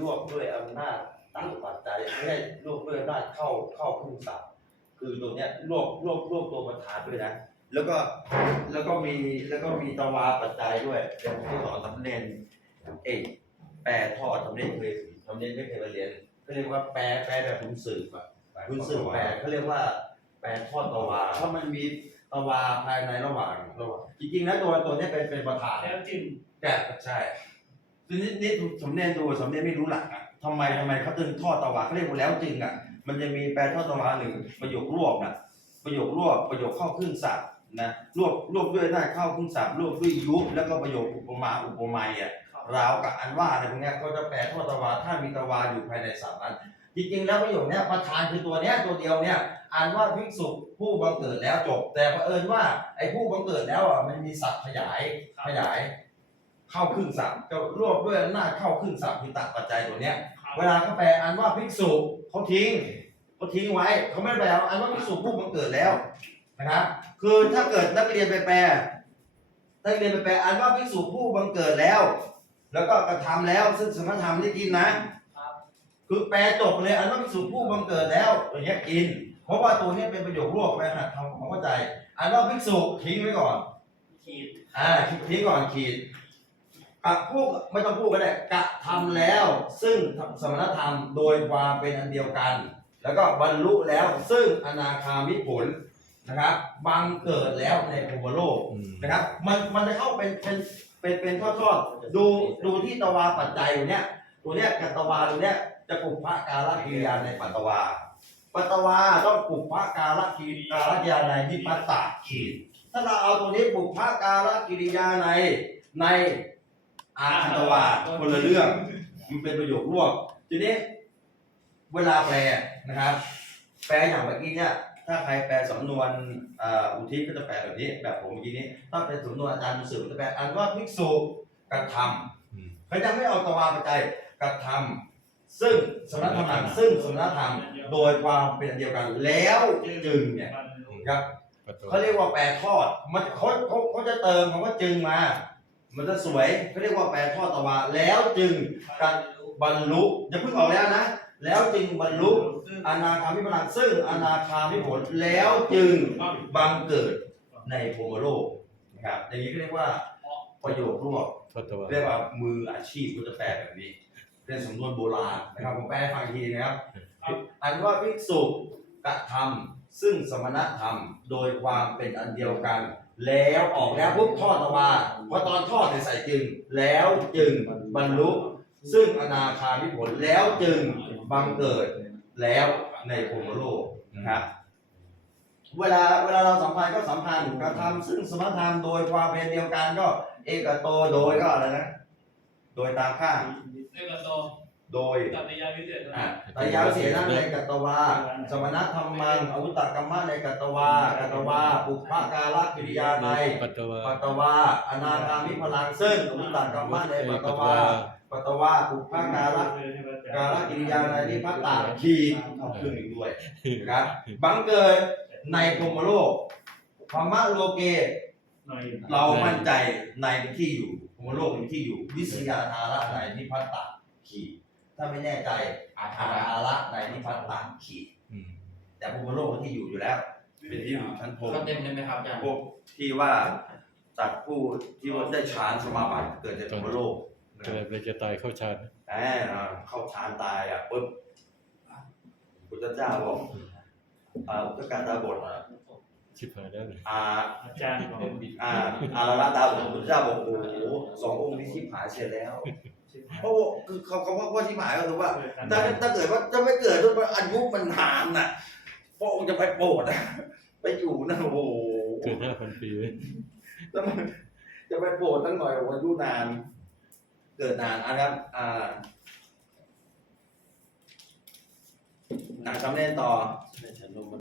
รวบด้วยอำนาจตั้งปัจจัยไม่ใช่รวบด้วยอำนาจเข้าเข้าขึ้นศัพท์คือตัวเนี้ยรวบรวบรวบตัวประธานด้วยนะแล้วก็แล้วก็มีแล้วก็มีตวาปัจจัยด้วยเดี๋ยวผมจะสอนทำเนนเอกแปลทอดทำเนนเคยทำเนนไม่เคยมาเรียนเขาเรียกว่าแปลแปลแบบคุณสืบอะคุณสืบแปลเขาเรียกว่าแปลทอดตวาถ้ามันมีตวาภายในระหว่างระหว่างจริงๆแล้วตัวตัวเนี้ยเป็นเป็นประธานแล้วจึงแต่ใช่ คือนี่นี่สำเนียงดูสำเนียงไม่รู้หลักอะทำไมทำไมเขาตึงทอดตะวาเขาเรียกว่าแล้วจริงอะ มันจะมีแปลทอดตะวาหนึ่งประโยครวบนะประโยครวบประโยคเข้าครึ่งศัพท์นะรวบรวบด้วยหน้าเข้าครึ่งศัพท์รวบด้วยยุบแล้วก็ประโยคอุปมาอุปไมยอะราวกับอันว่าอะไรพวกเนี้ยก็จะแปลทอดตะวาถ้ามีตะวาอยู่ภายในศัพท์นั้น จริงๆแล้วประโยคเนี้ยประธานคือตัวเนี้ยตัวเดียวเนี่ยอ่านว่าภิกษุผู้บังเกิดแล้วจบ แต่เผอิญว่าไอ้ผู้บังเกิดแล้วอะมันมีศัพท์ขยายขยาย เข้าครึ่งศัพท์จะรวบด้วยอำนาจเข้าครึ่งศัพท์คือตัดปัจจัยตัวเนี้ย เวลาเขาแปลอันว่าภิกษุเขาทิ้งเขาทิ้งไว้เขาไม่ได้แปลว่าอันว่าภิกษุผู้บังเกิดแล้วนะครับ คือถ้าเกิดนักเรียนไปแปลนักเรียนไปแปลอันว่าภิกษุผู้บังเกิดแล้ว แล้วก็กระทำแล้วซึ่งสมธรรมได้กินนะคือแปลจบเลยอันว่าภิกษุผู้บังเกิดแล้วอย่างเงี้ยกิน เพราะว่าตัวเนี้ยเป็นประโยครวบไปหัดทำความเข้าใจ อันว่าภิกษุทิ้งไว้ก่อนขีดอ่าทิ้งก่อนขีด กะพูดไม่ต้องพูดก็ได้กะทำแล้ว ซึ่งสมณธรรมโดยความเป็นอันเดียวกัน แล้วก็บรรลุแล้วซึ่งอนาคามิผลนะครับบังเกิดแล้วในภูมิโลกนะครับ มันมันจะเข้าเป็นเป็นเป็นเป็นทอดๆดูดูที่ตวาปัจจัยอยู่เนี้ยตัวเนี้ยกับตวาตัวเนี้ยจะปลุกพระการละกิริยาในปัตตวา ปัตตวาต้องปลุกพระการละกิริการะกิริยาในนิพัตตาขีดถ้าเราเอาตัวนี้ปลุกพระการละกิริยาในใน อาคันตวาคนละเรื่อง มันเป็นประโยครวบทีนี้ เวลาแปลนะครับ แปลอย่างเมื่อกี้เนี่ยถ้าใครแปลสำนวนอ่าอุทิศก็จะแปลแบบนี้ แบบผมเมื่อกี้นี้ ถ้าเป็นสำนวนอาจารย์มุสือจะแปลอันว่าภิกษุกระทำเขาจะไม่เอาตวาปัจจัยกระทำซึ่งสมณธรรมซึ่งสมณธรรมโดยความเป็นอันเดียวกันแล้วจึงเนี่ยครับเขาเรียกว่าแปรทอดมันเขาเขาเขาจะเติมคำว่าจึงมา มันจะสวยเขาเรียกว่าแปรทอดตวาแล้วจึงการบรรลุอย่าเพิ่งออกแล้วนะ แล้วจึงบรรลุอนาคามิพลังซึ่งอนาคามิผลแล้วจึงบังเกิดในโพมโลกนะครับอย่างนี้ก็เรียกว่าประโยครวบเรียกว่ามืออาชีพก็จะแปลแบบนี้เป็นสำนวนโบราณนะครับผมแปลให้ฟังทีนะครับอันว่าภิกษุกระทำ ซึ่งสมณธรรมโดยความเป็นอันเดียวกัน แล้วออกแล้วปุ๊บทอดออกมาเพราะตอนทอดเนี่ยใส่จึง แล้วจึงบรรลุ ซึ่งอนาคามิผลแล้วจึงบังเกิดแล้วในภูมิโลกนะครับเวลาเวลาเราสัมพันธ์ก็สัมพันธ์กระทำซึ่งสมณธรรมโดยความเป็นเดียวกันก็ เอกโตโดยก็อะไรนะ โดยตามข้างเอกโต โดยตัตยาวิเศษอะตายาวเสียนั่นในกัตตวา สมณธรรมังอวุตตกรรมะในกัตตวา กัตตวาปุพพกาลกิริยาในปัตตวาปัตตวา อนาคามิพลังซึ่งอวุตตกรรมะในปัตตวา ปัตตวาปุพพกาลกาลกิริยาในนิพพตาขีเอาเครื่องอีกด้วยนะครับบังเกิดในพรหมโลกธรรมะโลเก เรามั่นใจในที่อยู่พรหมโลกมีที่อยู่ วิสยาธาระในนิพพตาขี ถ้าไม่แน่ใจอาธาระในนิพพตาขีอืมแต่ภูมิโลกเป็นที่อยู่อยู่แล้ว เป็นที่อยู่ชั้นพรหม ก็เต็มเลยไหมครับอาจารย์พวกที่ว่าตัดผู้ที่ว่าได้ฌานสมาบัติเกิดในภูมิโลกนะคเกิรับดเลยจะตายเข้าฌานแหมเข้าฌานตายอะปุ๊บพุทธเจ้าบอกอ่าพุทธการตาบทอะชิบหายแล้วเลยอ่าอาจารย์ของอ่าอาราตาบทพุทธเจ้าบอกโอ้โหสององค์นี้ที่ผายเสียแล้ว เพราะว่าคือเขาเขาว่าว่าที่หมายก็คือว่า ถ้าถ้าเกิดว่าจะไม่เกิดด้วยอายุมันนานน่ะพระองค์จะไปโปรดอะไปอยู่นั่นโอ้โหเกิดห้าพันปีเลยจะมาจะไปโปรดตั้งหน่อยโอ้โหอายุนาน เกิดนานนะครับอ่าหนังคำเล่นต่อ